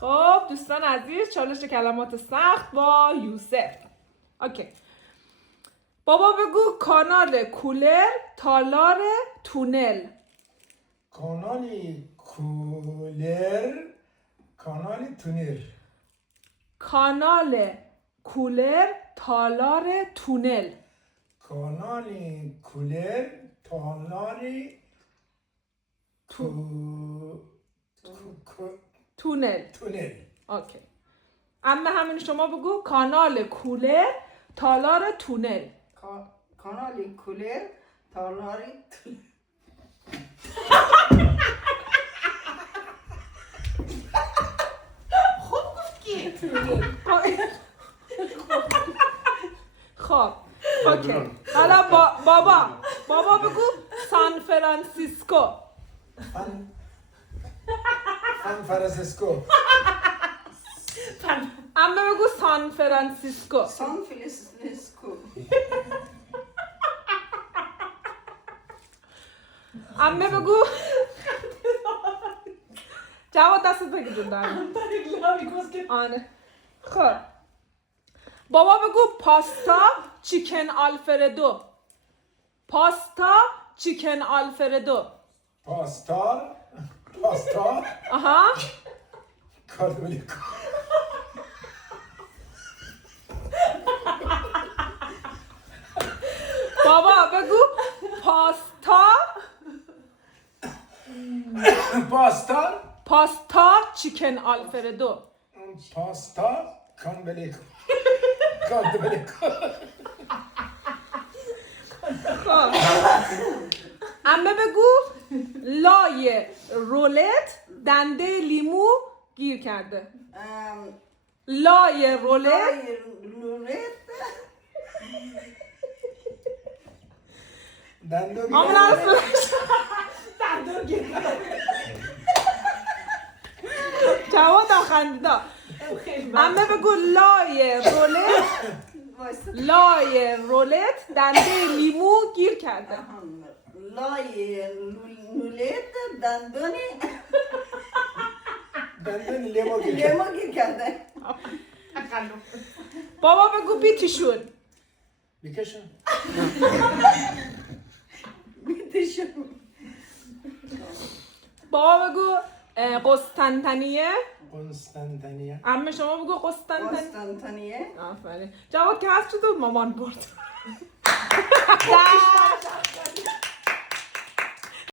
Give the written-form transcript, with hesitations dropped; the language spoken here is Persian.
خب دوستان عزیز، چالش کلمات سخت با یوسف. اوکی. بابا بگو کانال کولر تالار تونل. کانالی کولر کانالی تونل. کانال کولر تالار تونل. کانالی کولر تالاری تونل. تونل. اوکی. اما همین شما بگو کانال کولر تالار تونل. کانالی کولر تالاری تونل. خوب گفت که خب اوکی. حالا بابا بگو سان فرانسیسکو. سان فرانسیسکو. اما بگو سان فرانسیسکو. سان فرانسیسکو. اما بگو جواد دستت بگیرون دارم. آره. خب بابا بگو پاستا چیکن آلفردو. پاستا چیکن آلفردو. پاستا آها. کاتولیکو. بابا بگو پاستا چیکن آلفردو. پاستا کانبلیکو. کاتولیکو. خب اما بگو لای رولت دنده لیمو گیر کرده. لای رولت دندون جواد خندیدا. اما بگو لای رولت دنده لیمو گیر کرده. لای رولت دندونی لیمو گیر کرده. بابا بگو بیتیشون. بیکشون. بابا بگو قسطنطنیه. قسطنطنیه. اما شما بگو قسطنطنیه. آفرین. جواد که هست شد و مامان برد.